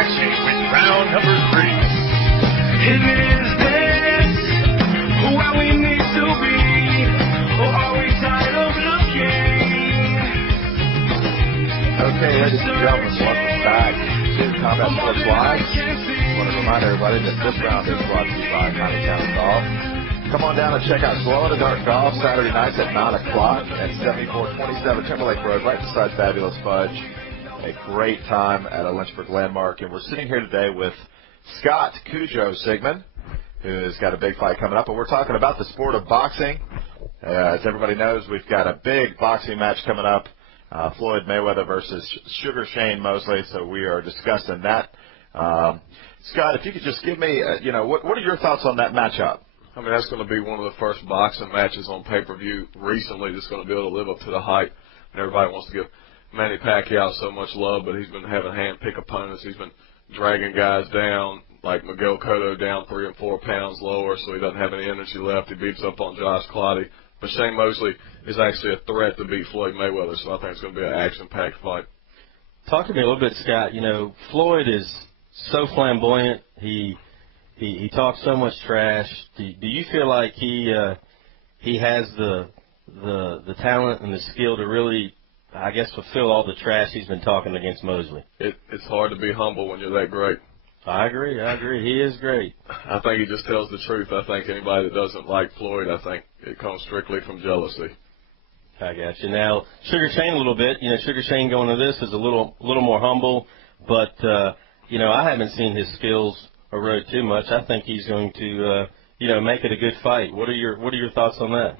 action with round number 3. Is this where we need to be, or are we tired of looking? Okay, ladies and gentlemen, welcome back to Combat Sports Live. I want to remind everybody that this round is brought to you by County Town Golf. Come on down and check out Glow in the Dark Golf Saturday nights at 9 o'clock at 7427 Timberlake Road, right beside Fabulous Fudge. A great time at a Lynchburg landmark. And we're sitting here today with Scott Cujo Sigmund, who's got a big fight coming up. And we're talking about the sport of boxing. As everybody knows, we've got a big boxing match coming up, Floyd Mayweather versus Sugar Shane Mosley. So we are discussing that. Scott, if you could just give me, what are your thoughts on that matchup? I mean, that's going to be one of the first boxing matches on pay-per-view recently that's going to be able to live up to the hype. And everybody wants to give Manny Pacquiao so much love, but he's been having hand-pick opponents. He's been dragging guys down, like Miguel Cotto down 3 and 4 pounds lower, so he doesn't have any energy left. He beats up on Josh Clottey. But Shane Mosley is actually a threat to beat Floyd Mayweather, so I think it's going to be an action-packed fight. Talk to me a little bit, Scott. Floyd is so flamboyant. He talks so much trash. Do you feel like he has the talent and the skill to really, I guess, fulfill all the trash he's been talking against Mosley? It's hard to be humble when you're that great. I agree. He is great. I think he just tells the truth. I think anybody that doesn't like Floyd, I think it comes strictly from jealousy. I got you. Now, Sugar Shane a little bit. Sugar Shane going to this is a little more humble, but I haven't seen his skills erode too much. I think he's going to, make it a good fight. What are your thoughts on that?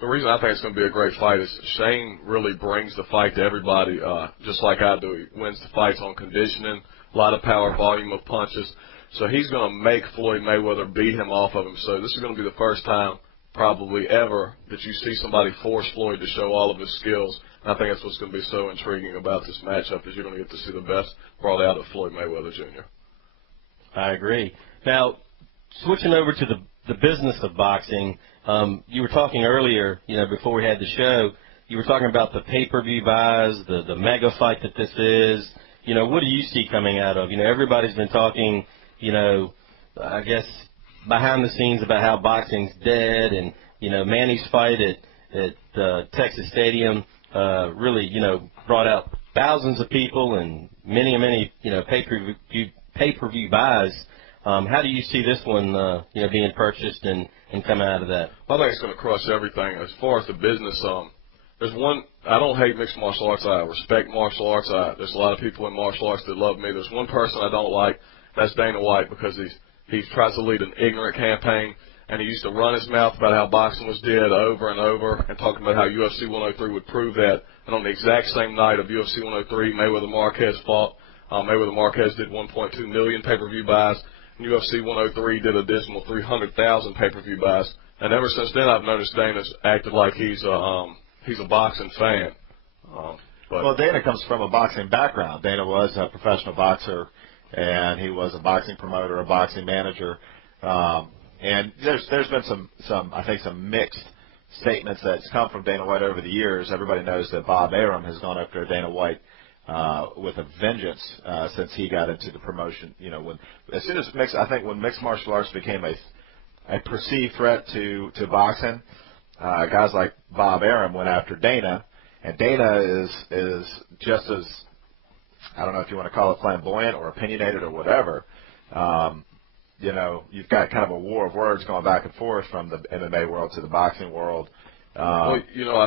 The reason I think it's going to be a great fight is Shane really brings the fight to everybody, just like I do. He wins the fights on conditioning, a lot of power, volume of punches. So he's going to make Floyd Mayweather beat him off of him. So this is going to be the first time probably ever that you see somebody force Floyd to show all of his skills. And I think that's what's going to be so intriguing about this matchup is you're going to get to see the best brought out of Floyd Mayweather Jr. I agree. Now, switching over to the business of boxing, you were talking earlier, before we had the show, you were talking about the pay-per-view buys, the mega fight that this is. What do you see coming out of? Everybody's been talking, I guess, behind the scenes about how boxing's dead, and, Manny's fight at Texas Stadium really, brought out thousands of people and many, pay-per-view buys. How do you see this one, being purchased and coming out of that? Well, I think it's going to crush everything. As far as the business, there's one. I don't hate mixed martial arts. I respect martial arts. There's a lot of people in martial arts that love me. There's one person I don't like. That's Dana White, because he tries to lead an ignorant campaign, and he used to run his mouth about how boxing was dead over and over, and talking about how UFC 103 would prove that. And on the exact same night of UFC 103, Mayweather-Marquez fought. Mayweather-Marquez did 1.2 million pay-per-view buys. And UFC 103 did a dismal 300,000 pay-per-view buys. And ever since then, I've noticed Dana's acted like he's a boxing fan. Well, Dana comes from a boxing background. Dana was a professional boxer, and he was a boxing promoter, a boxing manager. And there's been some mixed statements that's come from Dana White over the years. Everybody knows that Bob Arum has gone after Dana White with a vengeance since he got into the promotion. When mixed martial arts became a perceived threat to boxing, guys like Bob Arum went after Dana, and Dana is just as, I don't know if you want to call it flamboyant or opinionated or whatever. You've got kind of a war of words going back and forth from the MMA world to the boxing world. I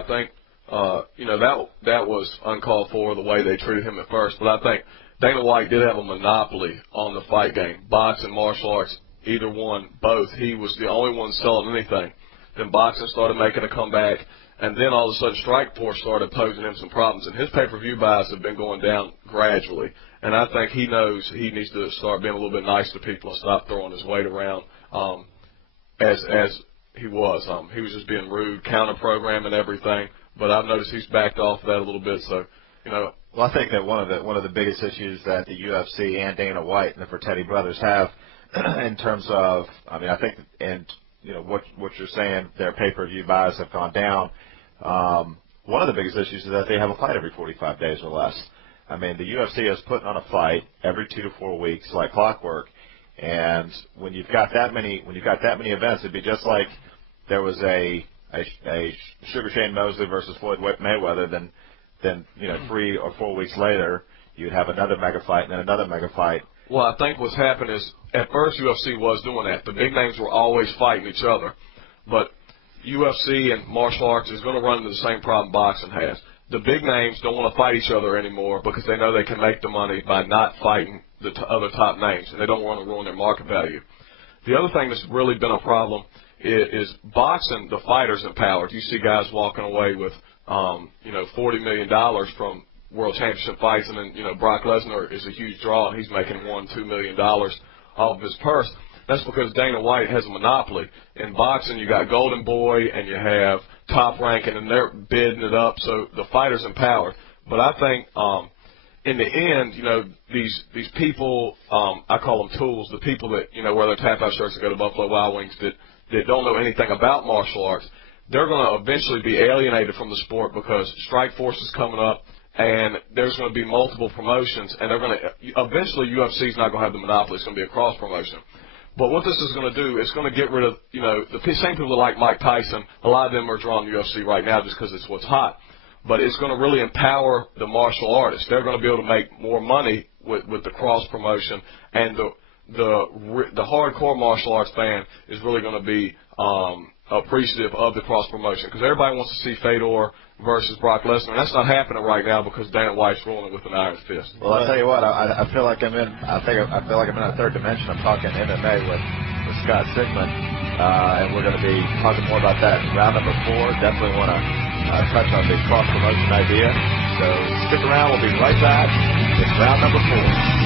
think that was uncalled for the way they treated him at first. But I think Dana White did have a monopoly on the fight game. Boxing, martial arts, either one, both. He was the only one selling anything. Then boxing started making a comeback, and then all of a sudden Strikeforce started posing him some problems. And his pay-per-view buys have been going down gradually. And I think he knows he needs to start being a little bit nice to people and stop throwing his weight around as he was. He was just being rude, counter-programming everything. But I've noticed he's backed off of that a little bit. So, Well, I think that one of the biggest issues that the UFC and Dana White and the Fertitti brothers have in terms of, I think, and what you're saying, their pay-per-view buys have gone down. One of the biggest issues is that they have a fight every 45 days or less. I mean, the UFC is putting on a fight every 2 to 4 weeks, like clockwork. And when you've got that many events, it'd be just like there was a Sugar Shane Mosley versus Floyd Mayweather. Then 3 or 4 weeks later, you'd have another mega fight and then another mega fight. Well, I think what's happened is at first UFC was doing that. The big names were always fighting each other, but UFC and martial arts is going to run into the same problem boxing has. The big names don't want to fight each other anymore because they know they can make the money by not fighting the other top names, and they don't want to ruin their market value. The other thing that's really been a problem is boxing. The fighters empowered. You see guys walking away with $40 million from world championship fights, and then Brock Lesnar is a huge draw, and he's making $1-2 million off of his purse. That's because Dana White has a monopoly. In boxing, you got Golden Boy and you have Top Ranking, and they're bidding it up, so the fighters empowered. But I think in the end, these people, I call them tools, the people that, wear their tap-out shirts and go to Buffalo Wild Wings that don't know anything about martial arts, they're going to eventually be alienated from the sport because Strikeforce is coming up, and there's going to be multiple promotions, and they're going to eventually UFC is not going to have the monopoly. It's going to be a cross promotion. But what this is going to do, it's going to get rid of the same people that like Mike Tyson. A lot of them are drawing UFC right now just because it's what's hot. But it's going to really empower the martial artists. They're going to be able to make more money with the cross promotion, and the hardcore martial arts fan is really going to be appreciative of the cross promotion because everybody wants to see Fedor versus Brock Lesnar, and that's not happening right now because Dana White's ruling it with an iron fist. Well, I tell you what, I feel like I'm in. I feel like I'm in a third dimension. I'm talking MMA with Scott Sigmund, and we're going to be talking more about that in round number 4. Definitely want to touch on the cross promotion idea. So stick around. We'll be right back. It's round number 4.